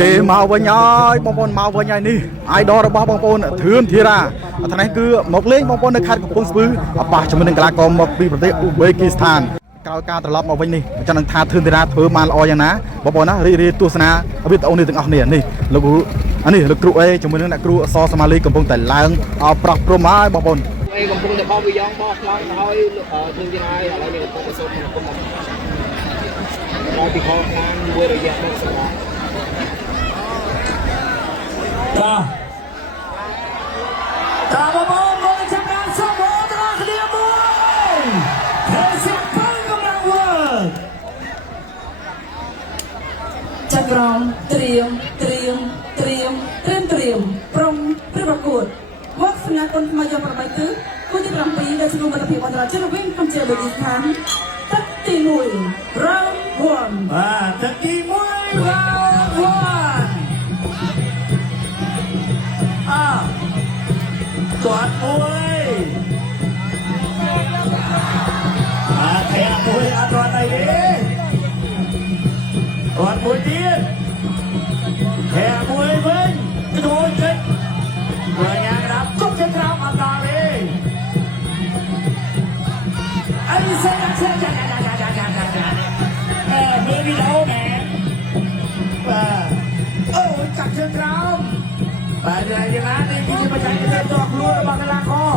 គេមកវិញហើយបងប្អូនមកវិញហើយនេះ idol របស់បងប្អូនធឿនធីរ៉ាថ្ងៃនេះគឺមកលេងបងប្អូននៅខេត្តកំពង់ស្ពឺប៉ះជាមួយនឹងកីឡាករមកពីប្រទេសអ៊ុបេគីស្ថានក្រោយការត្រឡប់មកវិញនេះអញ្ចឹងនឹងថាធឿនធីរ៉ាធ្វើបានល្អយ៉ាងណាបងប្អូនណារីកទស្សនាវីដេអូនេះទាំងអស់គ្នានេះលោកគ្រូអេជាមួយនឹងអ្នកគ្រូអសរសមាលីកំពុងតែឡើងប្រោះព្រំហើយបងប្អូនកំពុងតែបោះវីយ៉ងបោះខ្លាំងទៅហើយធឿនធីរ៉ាឥឡូវនេះកំពុងតែសូមគុំមកពីខោខាងមួយរយៈដល់សម្រាប់តាបងប្អូនមកចាប់បានសូមអរគុណគ្នាមួយហើយសិបផងកម្លាំងវើចាក់ក្រមត្រៀមព្រមប្រកួតវត្តស្នាគុណថ្មីយកប្របីគឺគូទី7ដែលឈ្មោះមិត្តភាពអន្តរជាតិវិញកម្ពុជាបេតិស្ថានទឹកទី1 round 1បាទទឹកទី1 round 1គាត់មួយតែមួយអត់រត់អីទេគាត់មួយទៀតតែមួយវិញចូលចិត្តវាយ៉ាងណាគប់ចេញក្រោមអត់ដល់ទេអីសេចាមានវីដេអូមែនបាទអូចាក់ចេញក្រោមបាទយ៉ាងណានេះគឺជាបច្ចេកទេសតខ្លួនរបស់កីឡាករ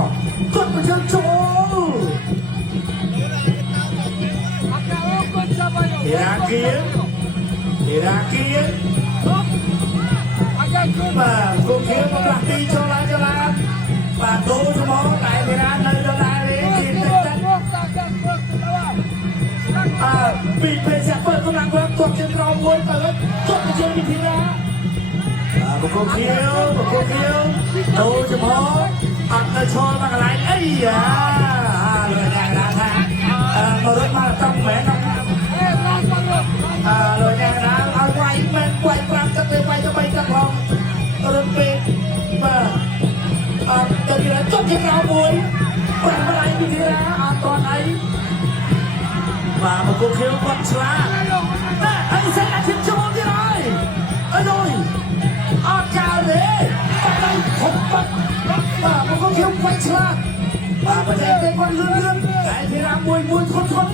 គាត់មកចូលហេរ៉ាគៀនបាទគូគៀនមកប្រាក់ទីចូលឡើងបាទដូរស្មោតែហេរ៉ានៅដល់ដែរទេទីទឹកពីពេលចាក់បើកម្លាំងគាត់គាត់ជិះក្រោមមួយទៅគាត់មកជិះវិធីណាបកគៀវដូរស្មោអត់នៅឈរមកកន្លែងអីយ៉ាលើយ៉ាងណាថាមករត់មកต้องមែនលើយ៉ាងណាឲ្យវាយមែនវាយ5ទឹកទៅវាយទៅ3ទឹកផងរត់ពេកបាទអត់ទៅទីចុះជាក្រៅមួយប្រាំបល័យពីទីណាអត់តអីបាទមកគូខៀវគាត់ឆ្លាតតែអីសេះតែជិះចូលទៀតហើយអើយអត់ចោលទេបាត់ហុកបាត់បាទមកគូខៀវគាត់ឆ្លាតបាទបច្ចេកទេសគាត់លឿនតែទីណាមួយធន់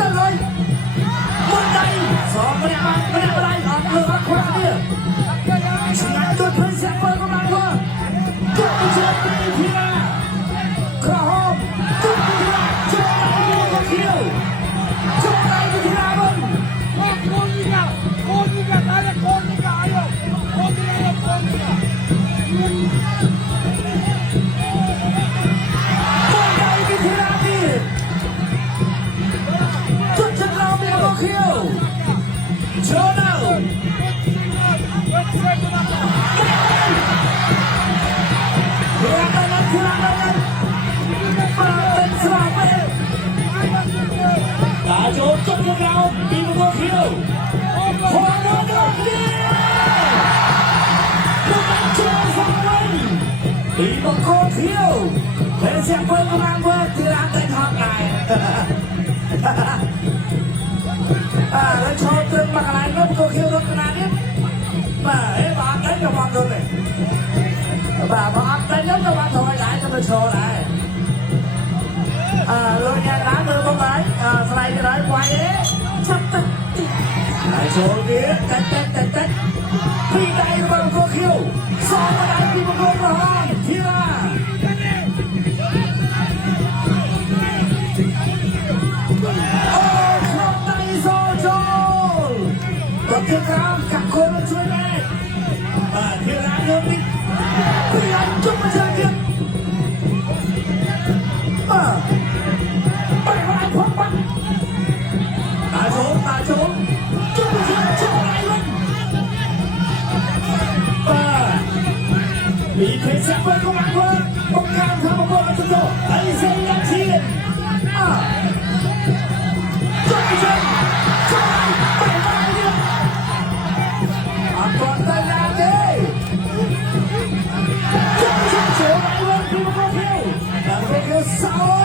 ទៅហើយមួយដៃសងម្នាក់បល័យអត់លើអត់ខ្វះទៀតឆ្ងាយទៅព្រឹងសាប់បើកម្លាំងវើគាត់ទៅជាទីទីណាក្រហមទុកទីណាចូលដល់មកខៀវចូលដល់ទីណាវិញកូននេះតែកូននេះអាយុកូននេះចូលចុះទៅក្រោមពីមកខៀវហោមកដល់គ្នាមកចូលផងវិញពីមកខៀវពេលសាប់បើកម្លាំងវើគឺអត់តែថតដែរហើយចូលទៅមកកន្លែងនោះមកខៀវរត់កណានេះបាទអេបាទតែក៏មកទៅនេះបាទបើអត់តែខ្ញុំក៏បានថយដែរទៅចូលដែរលោកយ៉ាងណាមើលមកហើយស្លាយទៅហើយវាយទេចាប់ទឹកហើយចូលវាតែពីដៃរបស់គូខៀវសងមកដៃពីមករហ័សធីរ៉ាអូក្នុងដៃចូលគាត់ទៅក្រោមកាក់គោលជួយដែរធីរ៉ាយកនេះពីអត់ជុំមកទៀតតាចូលជួយឲ្យវិញมีเพชรสักคนก็มาเพิ่มป้องกันทำบอลจุดโตไอ้เซนยันทีช่วยไปเนี่ยอันก่อนตายแล้วเด้ช่วยไปวันที่มาเที่ยวแต่เที่ยวสาว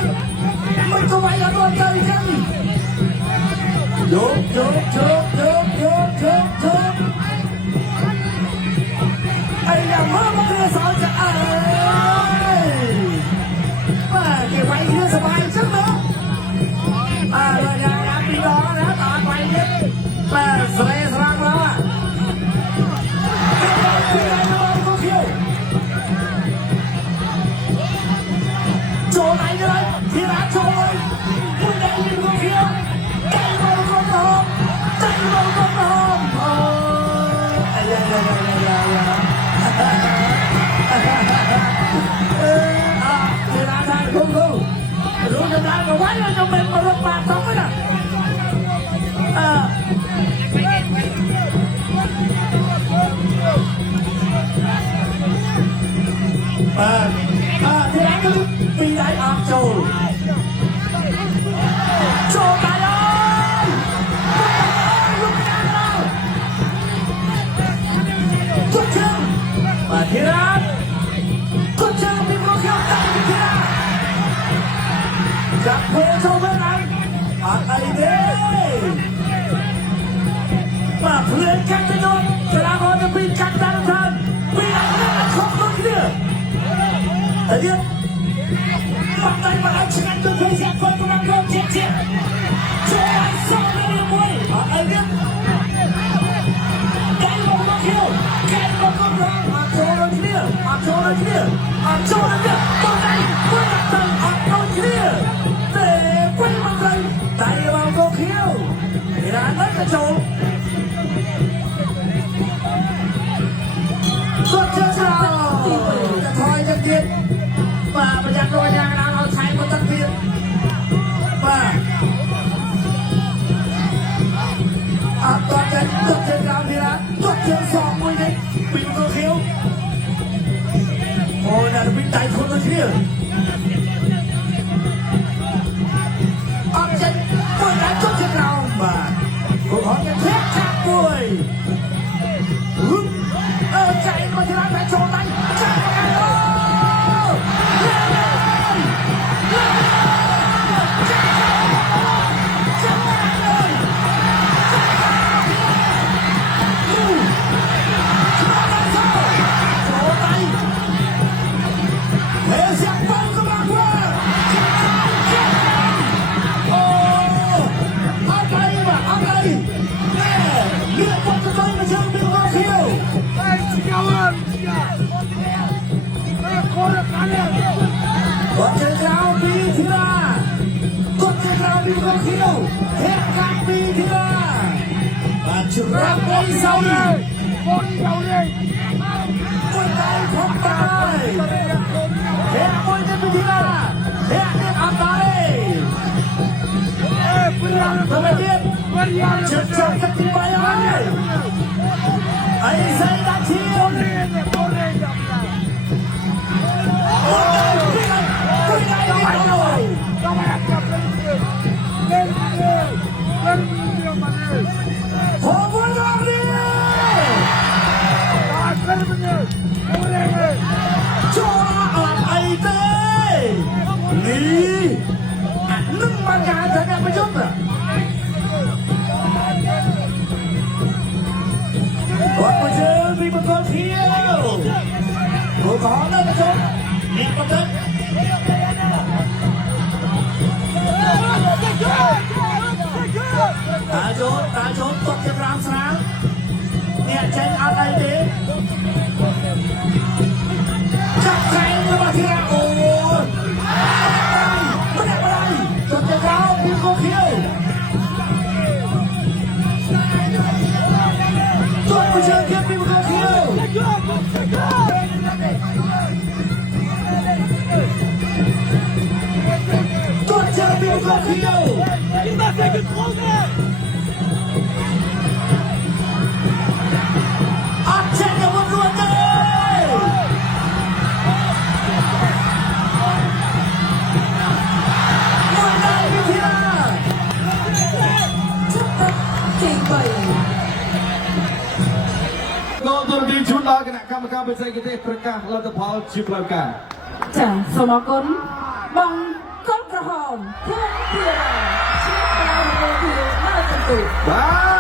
มันก็ไปแล้วตัวใจกันโยก ที่ร้านก็ปีได้ออกโจตายเลยลูกการเราทุกเชิงมาที่ร้านทุกเชิงมีโปรแกรมตั้งที่ร้านจับเพลย์โชว์เมื่อไหร่อะไรเด้มาเพลินกันจะโดนจะลาบอลจะปีนกันดันทันปีนอะไรกันครบทุกเรื่องแต่เดี๋ยวฝั่งไหนมาเอาชนะตัวเพลย์แชมป์คนกำลังโดนเจ็บโชว์ไอ้ซ้อมไม่ได้มวยอะไรเนี่ยไก่บอลมาคิวไก่บอลก็ร้องโชว์เลยทีเดียวโชว์เลยทีเดียวโชว์เลยทีเดียวตัวไหนตัวไหนโดนทีเดียวเตะไปมันเลยไก่บอลก็คิวที่ร้านนั้นจะโชว์สุดเจ้าจะคอยจะกินมาประหยัดโดยยางเราใช้มาตั้งเพียงมาตอนจะตุดเชียงราวทีละตุดเชียงสองมวยนี้ปีนตัวเขียวโอ้ยน่าจะเป็นใจคนละเที่ยวจะมวยไหนตุดเชียงราวมาผมขอจะเทคแท็กมวยใจมาที่ร้านแฟชั่นไหนใจมาCó chơi rau bi thì là có chơi rau bi có khiêu hết các bi thì là và trường ra bôi dầu đi bôi tay không tay hết bôi tay bi thì là hết hết ăn tay không phải biết chân chân các thì bay ơi ấy dây đã chiêu có nó chốt nhẹ một chút ta chốt tốt cho làm sáng nhẹ trên ăn đây đi chắc chắn nó mà khi nào ôi bắt đẹp vào đây tốt cho rau bị cô khiêu tôi mới chơi kia bị cô khiêu tôi chơi bị cô khiêuชุดลอยกันนะกรรมการเป็นใจกิเตประกาศเราจะพอชิบลอยกันចាសូមអរគុណបងកូនក្រហមភូមិភារាជាប្រធាននៃទីមកសន្ទុយបាទ